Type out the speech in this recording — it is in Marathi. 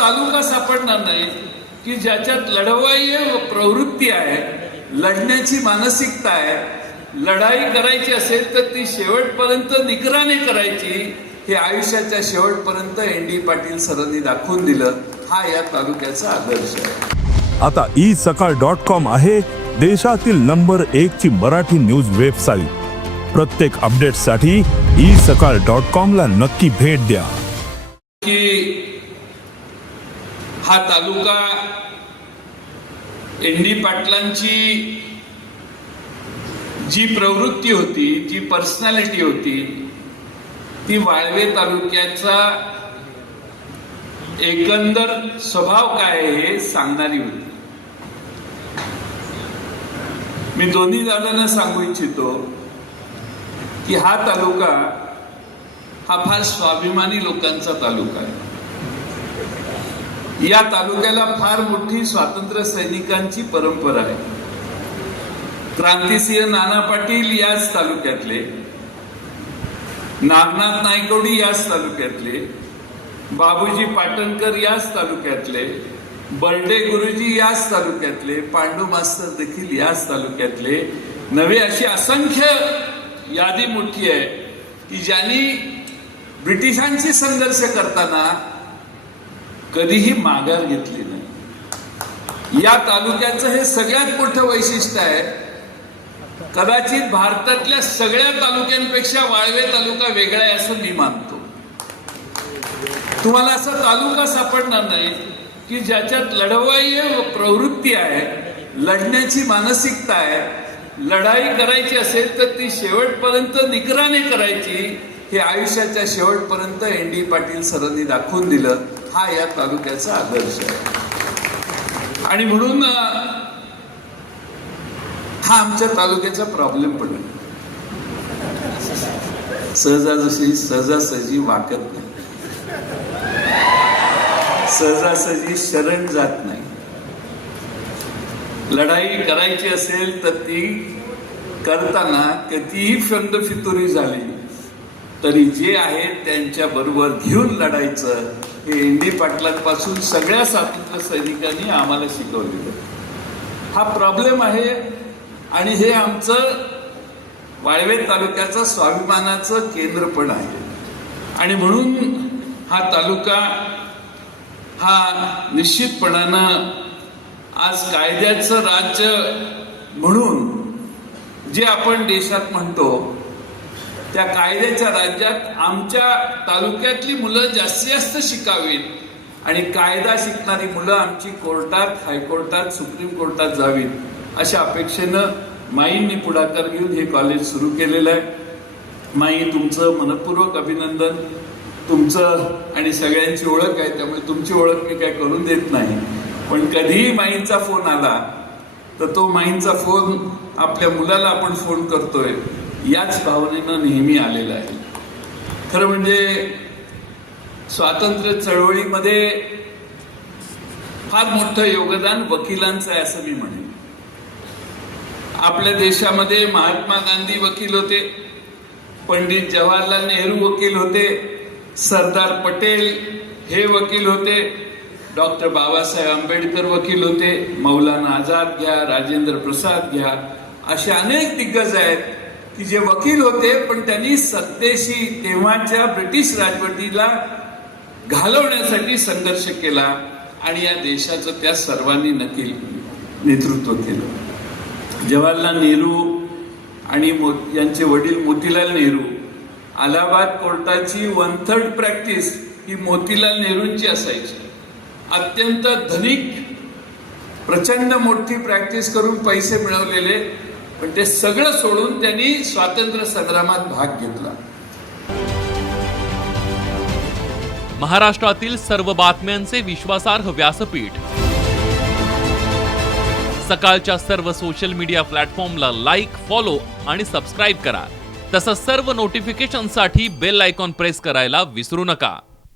तालुका सापडणार नाही की ज्याच्यात लढवाई प्रवृत्ती आहे लढण्याची मानसिकता आहे लढाई करायची असेल तर ती शेवटपर्यंत निकराने करायची हे आयुष्याच्या शेवटपर्यंत एन डी पाटील सरांनी दाखवून दिलं. हा या तालुक्याचा आदर्श आहे. आता ई सकाळ डॉट कॉम आहे देशातील नंबर एक ची मराठी न्यूज वेबसाईट. प्रत्येक अपडेटसाठी ई सकाळ डॉट कॉम ला नक्की भेट द्या. की हा तालुका एन डी पाटलांची जी प्रवृत्ती होती जी पर्सनॅलिटी होती ती वाळवे तालुक्याचा एकंदर स्वभाव काय आहे हे सांगणारी होती. मी दोन्ही दादांना सांगू इच्छितो की हा तालुका हा फार स्वाभिमानी लोकांचा तालुका आहे. या तालुक्याला फार मोठी स्वातंत्र्य सैनिकांची परंपरा आहे. क्रांतिसिंह नाना पाटील याच तालुक्यातले. नागनाथ नायकवडी याच तालुक्यातले. बाबूजी पाटणकर याच तालुक्यातले. बर्डे गुरुजी याच तालुक्यातले. पांडू मास्तर देखील याच तालुक्यातले. नवे अशी असंख्य यादी मोठी आहे की ज्यांनी ब्रिटिशांशी संघर्ष करताना कधीही माघार घेतली नाही. या तालुक्याचं हे सगळ्यात मोठं वैशिष्ट्य आहे. कदाचित भारतातल्या सगळ्या तालुक्यांपेक्षा वाळवे तालुका वेगळा आहे असं मी मानतो. तुम्हाला असा तालुका सापडणार नाही की ज्याच्यात लढवाई प्रवृत्ती आहे लढण्याची मानसिकता आहे लढाई करायची असेल तर ती शेवटपर्यंत निकराने करायची हे आयुष्याच्या शेवटपर्यंत एन डी पाटील सरांनी दाखवून दिलं हा या तालुक्याचा आदर्श आहे. आणि म्हणून हा आमच्या तालुक्याचा प्रॉब्लेम पण आहे. सहजासहजी सहजासहजी वाकत नाही. सहजासहजी शरण जात नाही. लढाई करायची असेल तर ती करताना कितीही फंद फितुरी झाली तरी जे आहे त्यांच्या बरोबर घेऊन लढायचं हे एनडी पाटलांपासून सगळ्या स्वातंत्र्य सैनिकांनी आम्हाला शिकवलेलं हा प्रॉब्लेम आहे आणि हे आमचं वाळवे तालुक्याचं स्वाभिमानाचं केंद्र पण आहे. आणि म्हणून हा तालुका हा निश्चितपणानं आज कायद्याचं राज्य म्हणून जे आपण देशात म्हणतो त्या कायद्याच्या राज्यात आमच्या तालुक्यातली मुलं जास्तीत जास्त शिकावीत. आणि कायदा शिकणारी मुलं आमची कोर्टात हायकोर्टात सुप्रीम कोर्टात जावीत. अशा अपेक्षेनं माईंनी पुढाकार घेऊन हे कॉलेज सुरू केलेलं आहे. माई तुमचं मनपूर्वक अभिनंदन. तुमचं आणि सगळ्यांची ओळख आहे त्यामुळे तुमची ओळख मी काय करून देत नाही. पण कधीही माईंचा फोन आला तर तो माईंचा फोन आपल्या मुलाला आपण फोन करतोय. याच भावनेनं नेहमी आलेलं आहे. खरं म्हणजे स्वातंत्र्य चळवळीमध्ये फार मोठं योगदान वकिलांचं आहे असं मी म्हणेन. आपल्या देशामध्ये महात्मा गांधी वकील होते पंडित जवाहरलाल नेहरू वकील होते सरदार पटेल हे वकील होते डॉक्टर बाबासाहेब आंबेडकर वकील होते मौलाना आझाद घ्या राजेंद्र प्रसाद घ्या असे अनेक दिग्गज आहेत. की जे वकील होते पण त्यांनी सत्तेशी तेव्हाच्या ब्रिटिश राजवटीला घालवण्यासाठी संघर्ष केला आणि या देशाचं त्या सर्वांनी नक्की नेतृत्व केलं. जवाहरलाल नेहरू आणि मो यांचे वडील मोतीलाल नेहरू अलाहाबाद कोर्टाची वन थर्ड प्रॅक्टिस ही मोतीलाल नेहरूंची असायची. अत्यंत धनिक प्रचंड मोठी प्रॅक्टिस करून पैसे मिळवलेले पण ते सगळं सोडून त्यांनी स्वातंत्र्य संग्रामात भाग घेतला. महाराष्ट्रातील सर्व बातम्यांचे विश्वासार्ह व्यासपीठ. सकाळच्या सर्व सोशल मीडिया प्लॅटफॉर्मला लाईक फॉलो आणि सबस्क्राईब करा. तसंच सर्व नोटिफिकेशनसाठी बेल आयकॉन प्रेस करायला विसरू नका.